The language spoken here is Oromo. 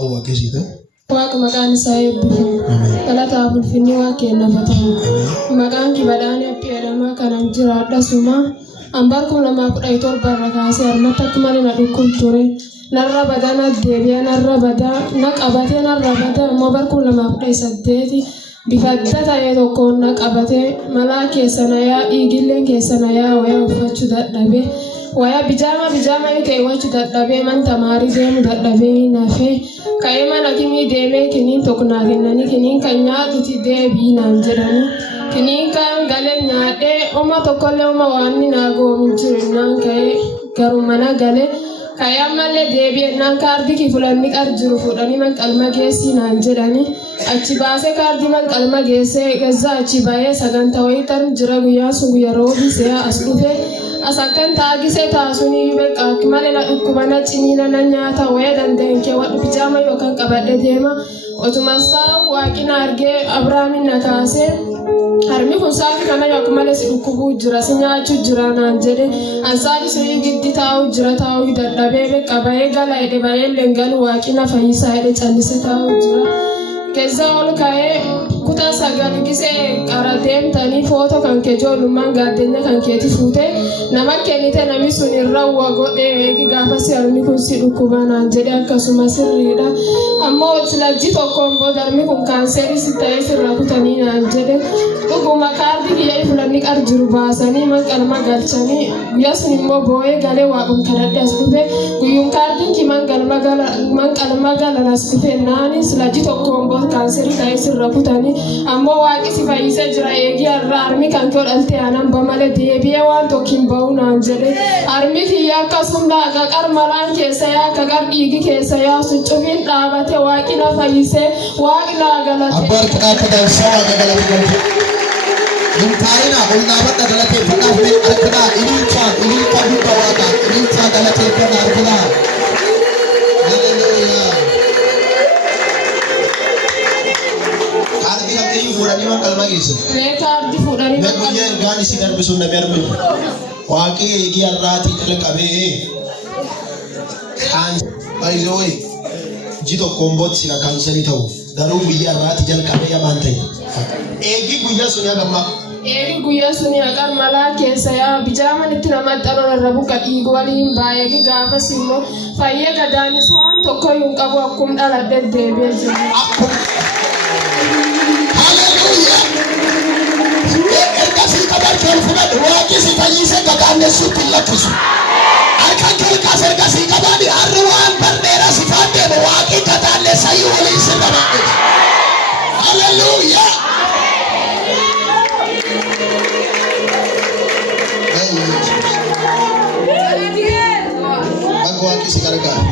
Awwa keessite. Waaqa maqaan isaa eebbifamu. Dhalataa bulfinni waaqeenna fatamu. Maqaan kibadhaan jedhama kanan jiraadha suma. Ambar 2017 irra kaasee harmatti akka malee na dhukkub ture. Narra badaa na deebi'ee narra badaa na qabatee narra badaa immoo bar 2018 bifa adda ta'e tokkoon na qabatee malaa keessa na yaa dhiigilleen keessa na yaa waya uffachuu dadhabee. Waya bijama yoo ta'e wachuu dadhabee man tamaarii deemu dadhabee nafee ka'ee mana kimii deemee kiniin tokko naa kennanii kiniin kan nyaatuti deebii naan jedhanii kiniin kan galee nyaadhee oma tokkollee oma waanni naa goomin jiru naan ka'ee garuu mana galee ka'ee ammallee deebi'ee naan kaardii kifulanni qar jiru fuudhanii man qalma geessii naan jedhanii achi baasee kaardii man qalma geessee gazza achi baay'ee sagantaa wayitan jira guyyaa sun guyyaa roobii se'a as dhufee. Asakan taagise taasuni beeka malee na dhukkubana ciniina na nyaata waya dandeenke wadhu bijama yookaan qabadhe deema otuma saa waaqina argee Abrahaamin na kaasee harmi kun saafi kana yookaan malee si dhukkubuu jira si nyaachuu jira naan jedhe ansaari suni giddi taa'uu jira taa'uu dadhabee beeka baay'ee gala edhe baay'ee lengalu waaqina fayyisaa edhe callise taa'uu jira keessa ol ka'ee kutaa sagal gisee qara deemtanii footoo kan kee ijoollummaan gaaddenya kan keeti fuutee nama kennite namni sun irra godhee eegi gaafa si harmi kun si dhukkuba naan jedhe akkasuma sirriidha ammoo silajji tokkoon booda harmi kun kaanseerii si ta'ee sirra kutanii naan jedhe dhuguma kaardii kiyya fulanni qar jiru baasanii man qalma galchanii guyyaa sun immoo boo'ee galee waaqum kadhadhe as dhufe guyyuun kaardiin ki man qalma galan as dhufe naani silajji tokkoon booda kaanseerii ta'ee sirra kutanii ammoo waaqi si fayyisee jira eegii har'a harmi kan kee dhalte aanan bamalee deebi'ee waan tokkiin ba'uu naan jedhe harmi kiyya akkasuma qaqar malaan keessa yaa qaqar dhiigi keessa yaa sun cufiin dhaabate waaqi na fayyisee waaqi na galate. Abbaar kadhaata dansaa waaqa galate. Intaayina ol dhaabadha galatee fanaaf mee arginaa ililchaa guddaa waaqa ililchaa galatee fana arginaa. Fuudhanii man qalma geessu. Kaardii fuudhanii man qalma. Guyyaa ergaan isin darbisuun namni arginu. Waaqii eegii har'aatii jalqabee kan baay'ee ji tokkoon bootti sila kaanserii ta'uuf garuu guyyaa har'aatii jalqabee yamaan ta'e. Eegii guyyaa sun yaadamma. Eegi guyyaa sun haqar malaa keessa yaa bijaaman itti nama xaroon irra buqa dhiigu waliin baay'ee gaafas immoo fayyee gadaanis waan tokko hin qabu akkuma dhaladde deebi'ee jiru. Waaqni si fayyisee gadaannessuun tillakkisu. Harka kee kaasee gasii qabaani harri waan barneera si faandeemu waaqni gadaanneessayyuu waliin sirra baay'ees. Hallelujah. Akka waaqni si gargaara.